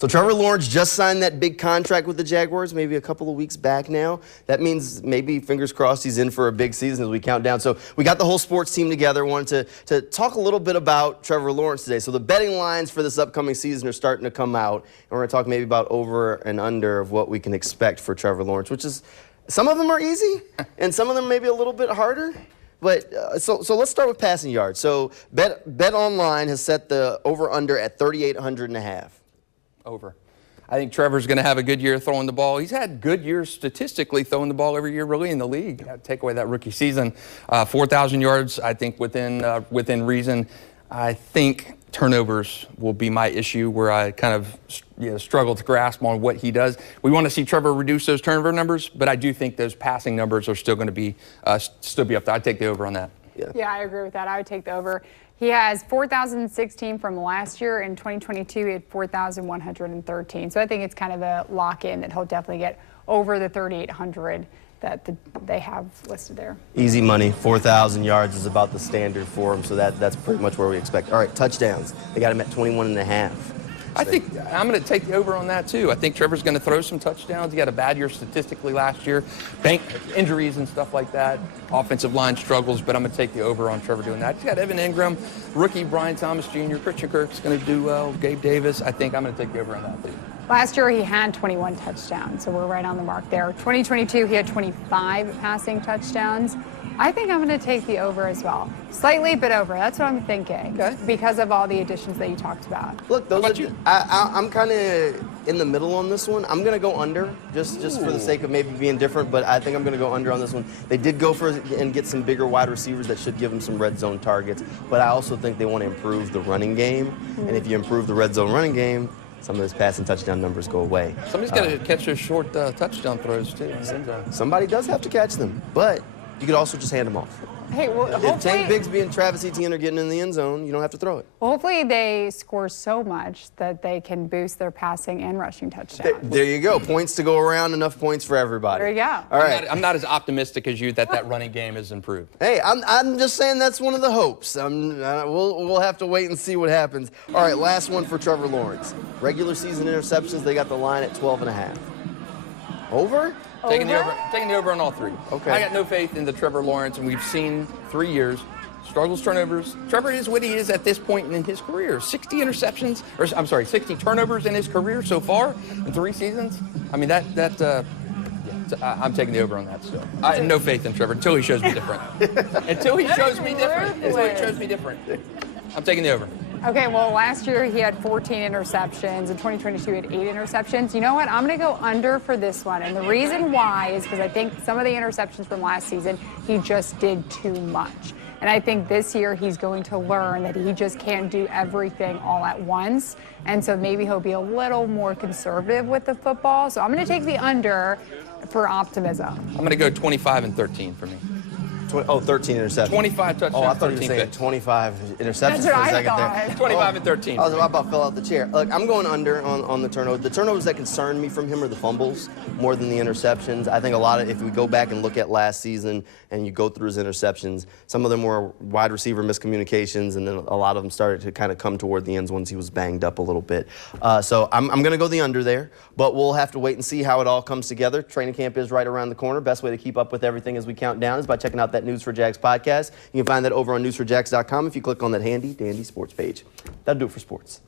So Trevor Lawrence just signed that big contract with the Jaguars maybe a couple of weeks back now. That means maybe, fingers crossed, he's in for a big season as we count down. So we got the whole sports team together. Wanted to talk a little bit about Trevor Lawrence today. So the betting lines for this upcoming season are starting to come out. And we're going to talk maybe about over and under of what we can expect for Trevor Lawrence, which is, some of them are easy and some of them maybe a little bit harder. But so let's start with passing yards. So Bet Online has set the over-under at 3,800.5. Over. I think Trevor's going to have a good year throwing the ball. He's had good years statistically throwing the ball every year really in the league. Take away that rookie season. 4,000 yards, I think, within reason. I think turnovers will be my issue where I kind of struggle to grasp on what he does. We want to see Trevor reduce those turnover numbers, but I do think those passing numbers are still going to be up there. I'd take the over on that. Yeah, I agree with that. I would take the over. He has 4,016 from last year. In 2022, he had 4,113. So I think it's kind of a lock-in that he'll definitely get over the 3,800 that they have listed there. Easy money. 4,000 yards is about the standard for him, so that's pretty much where we expect. All right, touchdowns. They got him at 21.5. I think I'm going to take the over on that, too. I think Trevor's going to throw some touchdowns. He had a bad year statistically last year. Bank injuries and stuff like that. Offensive line struggles, but I'm going to take the over on Trevor doing that. He's got Evan Ingram, rookie Brian Thomas Jr., Christian Kirk's going to do well, Gabe Davis. I think I'm going to take the over on that, too. Last year, he had 21 touchdowns, so we're right on the mark there. 2022, he had 25 passing touchdowns. I think I'm going to take the over as well. Slightly, but over. That's what I'm thinking. Okay. Because of all the additions that you talked about. Look, I'm kind of in the middle on this one. I'm going to go under, just for the sake of maybe being different, but I think I'm going to go under on this one. They did go for and get some bigger wide receivers that should give them some red zone targets, but I also think they want to improve the running game. And if you improve the red zone running game, some of those passing touchdown numbers go away. Somebody's got to catch those short touchdown throws, too. Somebody does have to catch them, but you could also just hand them off. Hey, well, if Tank Bigsby and Travis Etienne are getting in the end zone, you don't have to throw it. Well, hopefully they score so much that they can boost their passing and rushing touchdowns. There you go. Points to go around, enough points for everybody. There you go. All right. I'm not as optimistic as you that running game is improved. Hey, I'm just saying that's one of the hopes. We'll have to wait and see what happens. All right, last one for Trevor Lawrence. Regular season interceptions, they got the line at 12.5. Over? Taking the over on all three. Okay. I got no faith in the Trevor Lawrence, and we've seen 3 years. Struggles, turnovers. Trevor is what he is at this point in his career. 60 interceptions, or I'm sorry, 60 turnovers in his career so far in 3 seasons. I mean, I'm taking the over on that still. I have no faith in Trevor until he shows me different. Until he shows me different. I'm taking the over. Okay, well, last year he had 14 interceptions. In 2022, he had 8 interceptions. You know what? I'm going to go under for this one. And the reason why is because I think some of the interceptions from last season, he just did too much. And I think this year he's going to learn that he just can't do everything all at once. And so maybe he'll be a little more conservative with the football. So I'm going to take the under for optimism. I'm going to go 25-13 for me. 13 interceptions. 25 touchdowns. Oh, I thought you were saying 25 interceptions. That's what for a I second thought. there. 25-13. I was about to fill out the chair. Look, I'm going under on the turnovers. The turnovers that concern me from him are the fumbles more than the interceptions. I think a lot of, if we go back and look at last season and you go through his interceptions, some of them were wide receiver miscommunications, and then a lot of them started to kind of come toward the ends once he was banged up a little bit. So I'm going to go the under there, but we'll have to wait and see how it all comes together. Training camp is right around the corner. Best way to keep up with everything as we count down is by checking out that News for Jags podcast. You can find that over on newsforjags.com if you click on that handy dandy sports page. That'll do it for sports.